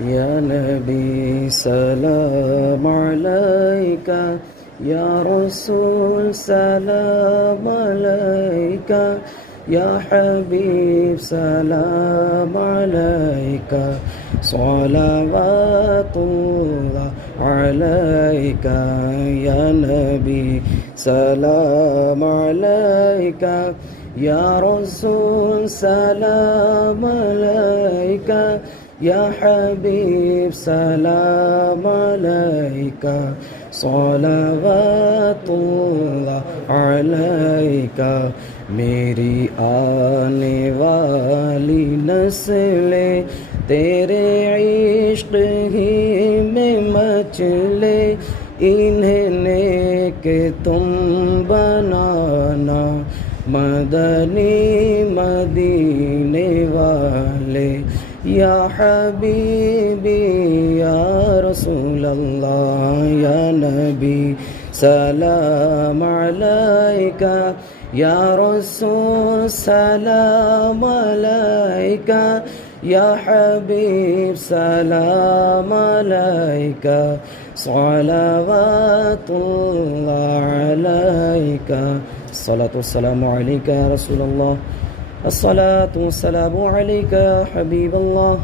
या नबी सलाम अलैका, या रसूल सलाम अलैका, या हबीब सलाम अलैका, सलावतुल्लाह अलैका, या नबी सलाम अलैका, या रसूल सलाम अलैका, या हबीब सलाम अलैका, सलावतुल्लाह अलैका। मेरी आने वाली नस्लें तेरे इश्क ही में मचले, इन्हें नेक तुम बनाना, मदनी मदीने वाले। या हबीबी या रसूल अल्लाह, या नबी सलाम अलैका, या रसूल सलाम अलैका, या हबीब सलाम अलैका, सलावतुल्लाह अलैका। अस्सलातु वस्सलामु अलैका या रसूलल्लाह, अस्सलातु वस्सलामु अलैका या हबीबल्लाह,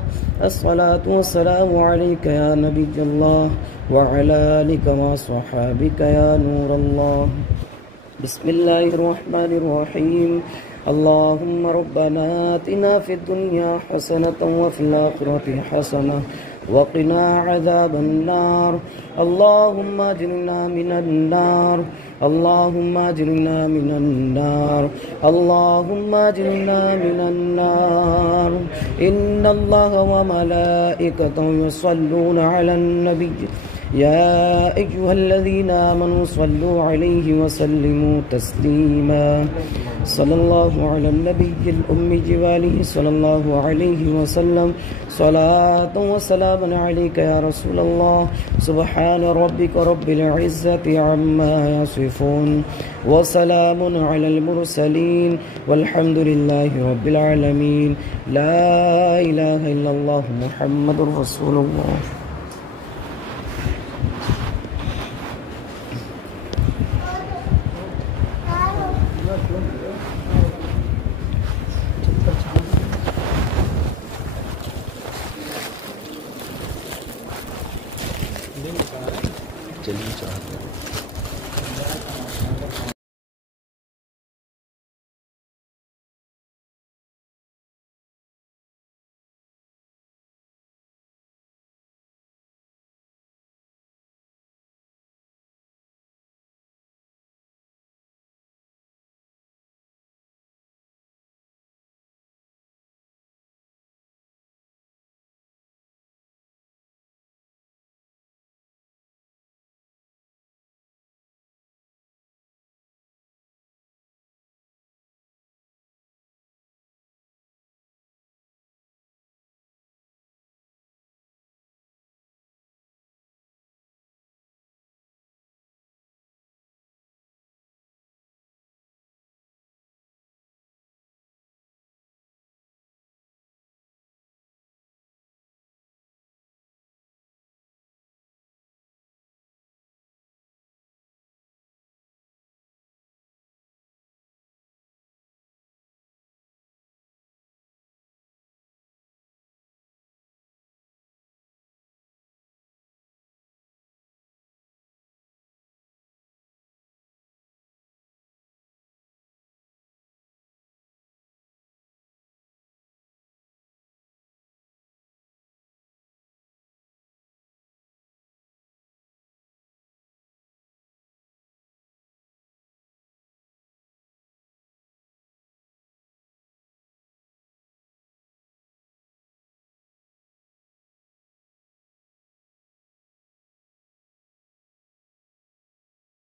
अस्सलातु वस्सलामु अलैका या नबियल्लाह, व अला आलिका व अस्हाबिका या नूरल्लाह। बिस्मिल्लाहिर्रहमानिर्रहीम। अल्लाहुम्मा रब्बना आतिना फिद दुनिया हसनतन व फिल आखिरति हसनह व क़िना अज़ाबन्नार। अल्लाहुम्मा अज्रिना मिनन नार, अल्लाहुम्मा अज्रिना मिनन नार, अल्लाहुम्मा अज्रिना मिनन नार। इन्नल्लाहा व मलाइकतहु युसल्लूना अलन नबी, या अय्युहल्लज़ीना आमनू सल्लू अलैहि व सल्लिमू तस्लीमा। सल्लल्लाहु अलन नबिय्यिल उम्मी व आलिहि सल्लल्लाहु अलैहि व सल्लम। सलातु व सलामुन अलैका या रसूलल्लाह। सुब्हान रब्बिका रब्बिल इज़्ज़ति अम्मा यसिफून व सलामुन अलल मुरसलीन वल्हम्दुलिल्लाहि रब्बिल आलमीन। ला इलाहा इल्लल्लाह मुहम्मदुर रसूलुल्लाह। चलिए चाहते हैं।